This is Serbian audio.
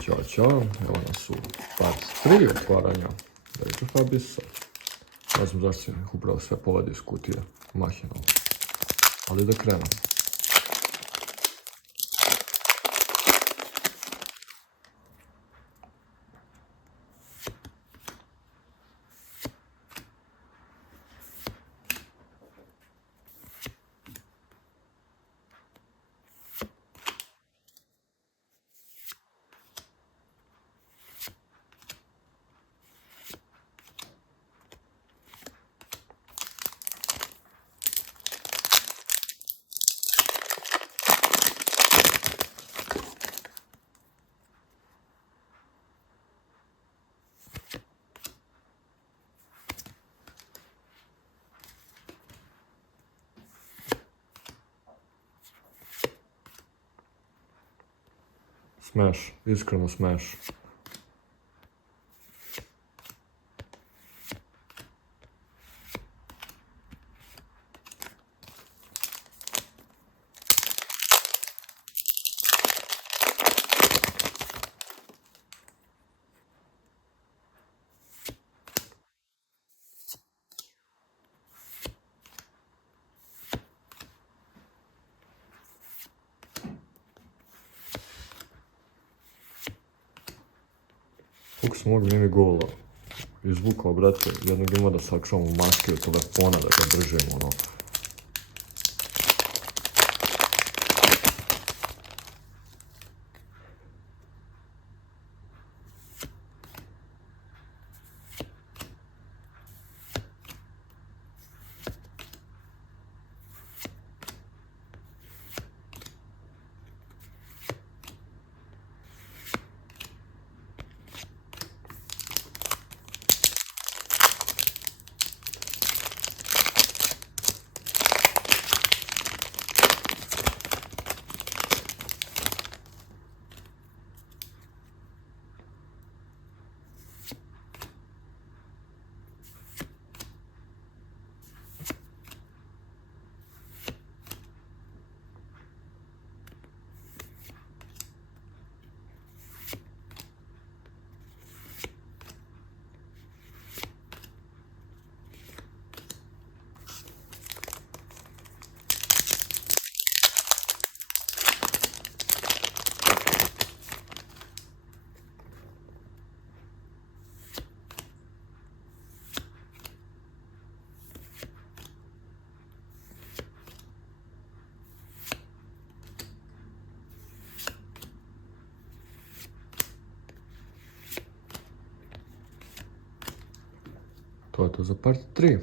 Ćao, evo nas u part 3 otvaranja Age of Abyssa. Ne znam zašto se upravo sve povadi iz kutije, mahinalno. Ali da krenemo. Smash, iskreno smash. Koliko sam ovog mini gola izvukao, brate, jednog ima da sakšavam u maske od telefona da ga držim, ono. To je to za part 3.